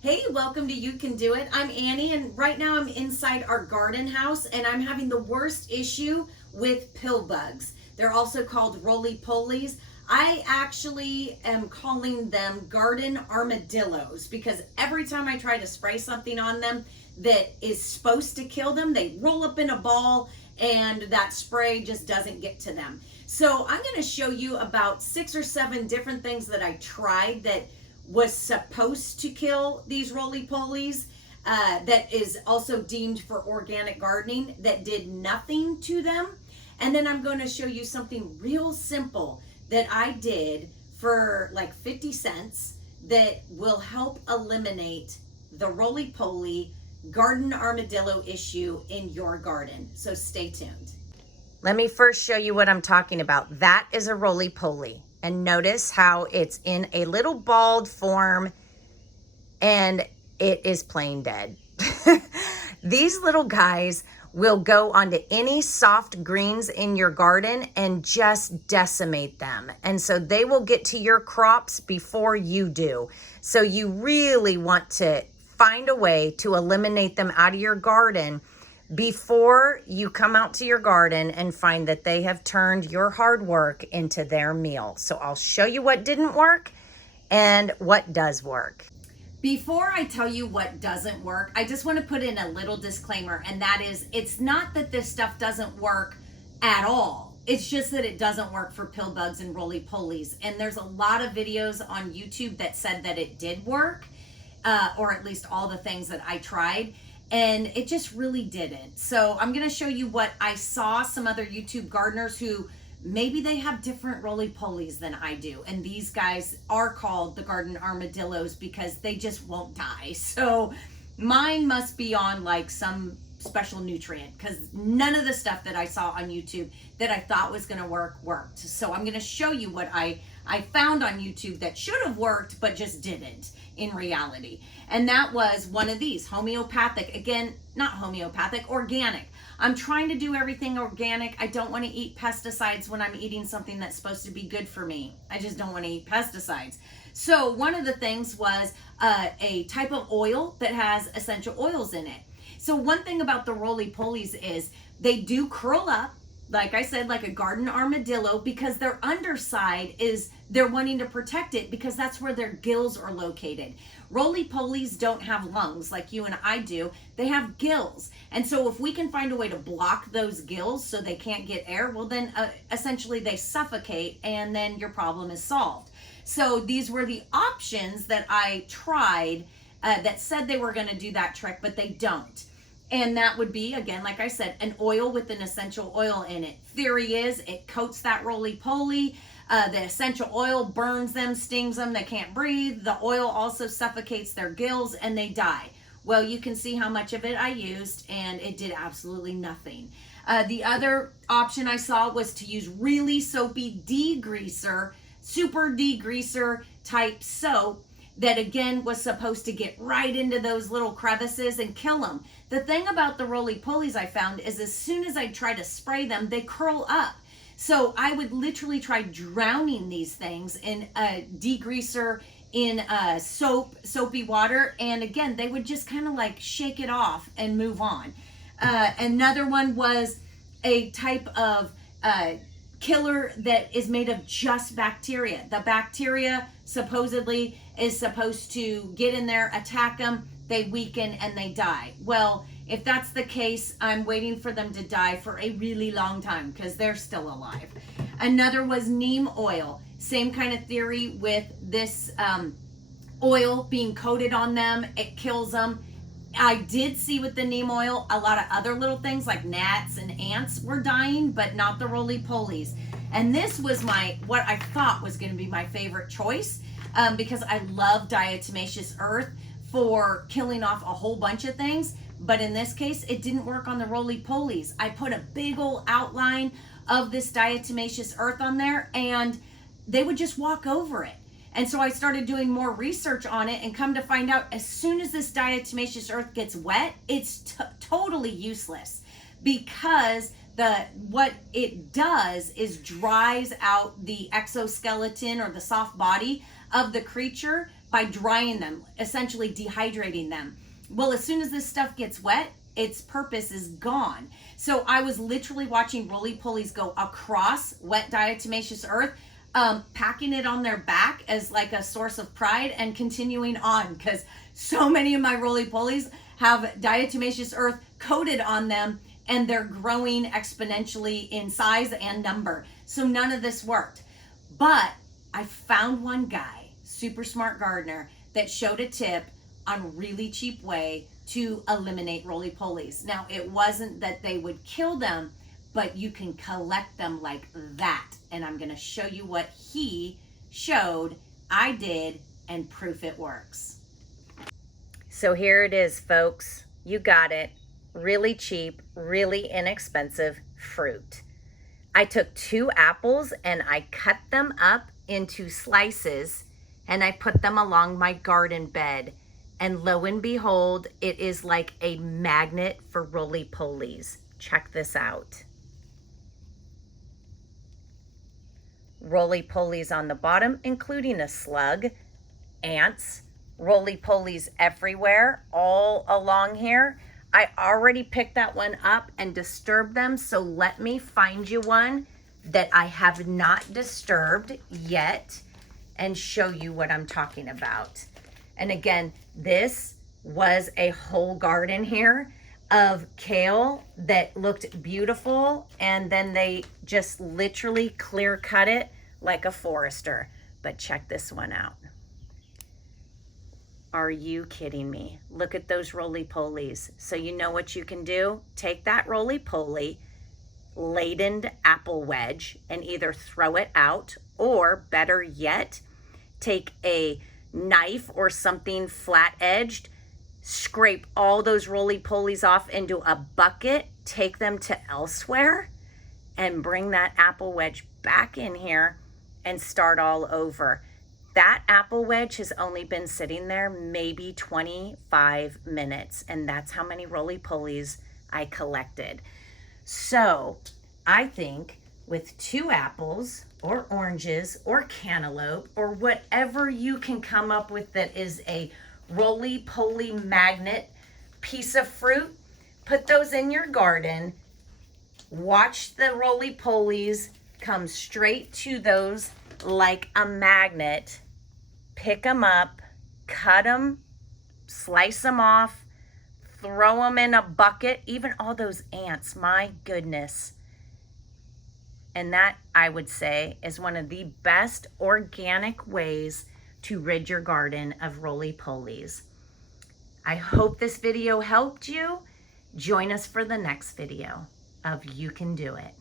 Hey, welcome to You Can Do It. I'm Annie, and right now I'm inside our garden house, and I'm having the worst issue with pill bugs. They're also called Roly Polies. I actually am calling them garden armadillos because every time I try to spray something on them that is supposed to kill them, they roll up in a ball and that spray just doesn't get to them. So I'm going to show you about 6 or 7 different things that I tried that was supposed to kill these roly-polies, that is also deemed for organic gardening, that did nothing to them. And then I'm going to show you something real simple that I did for like 50 cents that will help eliminate the roly-poly garden armadillo issue in your garden. So stay tuned. Let me first show you what I'm talking about. That is a roly-poly. And notice how it's in a little balled form and it is plain dead. These little guys will go onto any soft greens in your garden and just decimate them. And so they will get to your crops before you do. So you really want to find a way to eliminate them out of your garden before you come out to your garden and find that they have turned your hard work into their meal. So I'll show you what didn't work and what does work. Before I tell you what doesn't work, I just want to put in a little disclaimer, and that is, it's not that this stuff doesn't work at all. It's just that it doesn't work for pill bugs and roly-polies. And there's a lot of videos on YouTube that said that it did work, or at least all the things that I tried. And it just really didn't. So I'm going to show you what I saw some other YouTube gardeners who maybe they have different roly-polies than I do. And these guys are called the garden armadillos because they just won't die. So mine must be on like some special nutrient, because none of the stuff that I saw on YouTube that I thought was going to work worked. So I'm going to show you what I found on YouTube that should have worked but just didn't in reality. And that was one of these, homeopathic. Again, not homeopathic, organic. I'm trying to do everything organic. I don't want to eat pesticides when I'm eating something that's supposed to be good for me. I just don't want to eat pesticides. So one of the things was a type of oil that has essential oils in it. So one thing about the roly-polies is they do curl up, like I said, like a garden armadillo, because their underside is, they're wanting to protect it because that's where their gills are located. Roly-polies don't have lungs like you and I do. They have gills. And so if we can find a way to block those gills so they can't get air, well then essentially they suffocate and then your problem is solved. So these were the options that I tried that said they were going to do that trick, but they don't. And that would be, again, like I said, an oil with an essential oil in it. Theory is it coats that roly-poly. The essential oil burns them, stings them, they can't breathe. The oil also suffocates their gills and they die. Well, you can see how much of it I used and it did absolutely nothing. The other option I saw was to use really soapy degreaser, super degreaser type soap that again was supposed to get right into those little crevices and kill them. The thing about the roly-polies I found is as soon as I try to spray them, they curl up. So I would literally try drowning these things in a degreaser, in soapy water, and again, they would just kind of like shake it off and move on. Another one was a type of killer that is made of just bacteria. The bacteria supposedly is supposed to get in there, attack them, they weaken, and they die. Well, if that's the case, I'm waiting for them to die for a really long time because they're still alive. Another was neem oil. Same kind of theory with this oil being coated on them. It kills them. I did see with the neem oil, a lot of other little things like gnats and ants were dying, but not the roly-polies. And this was what I thought was going to be my favorite choice because I love diatomaceous earth for killing off a whole bunch of things. But in this case, it didn't work on the roly-polies. I put a big old outline of this diatomaceous earth on there and they would just walk over it. And so I started doing more research on it and come to find out as soon as this diatomaceous earth gets wet, it's totally useless because what it does is dries out the exoskeleton or the soft body of the creature by drying them, essentially dehydrating them. Well, as soon as this stuff gets wet, its purpose is gone. So I was literally watching roly-polies go across wet diatomaceous earth, packing it on their back as like a source of pride and continuing on, because so many of my roly-polies have diatomaceous earth coated on them and they're growing exponentially in size and number. So none of this worked. But I found one guy, super smart gardener, that showed a tip on a really cheap way to eliminate roly-polies. Now, it wasn't that they would kill them, but you can collect them like that. And I'm gonna show you what he showed, I did, and proof it works. So here it is, folks. You got it. Really cheap, really inexpensive fruit. I took 2 apples and I cut them up into slices and I put them along my garden bed. And lo and behold, it is like a magnet for roly-polies. Check this out. Roly-polies on the bottom, including a slug, ants, roly-polies everywhere, all along here. I already picked that one up and disturbed them, so let me find you one that I have not disturbed yet and show you what I'm talking about. And again, this was a whole garden here of kale that looked beautiful, and then they just literally clear cut it like a forester. But check this one out. Are you kidding me? Look at those roly-polies. So you know what you can do? Take that roly-poly ladened apple wedge and either throw it out, or better yet, take a knife or something flat-edged, scrape all those roly-polies off into a bucket, take them to elsewhere, and bring that apple wedge back in here and start all over. That apple wedge has only been sitting there maybe 25 minutes, and that's how many roly-polies I collected. So I think with 2 apples or oranges or cantaloupe or whatever you can come up with that is a roly-poly magnet piece of fruit, put those in your garden. Watch the roly-polies come straight to those like a magnet. Pick them up, cut them, slice them off, throw them in a bucket. Even all those ants, my goodness. And that, I would say, is one of the best organic ways to rid your garden of roly-polies. I hope this video helped you. Join us for the next video of You Can Do It.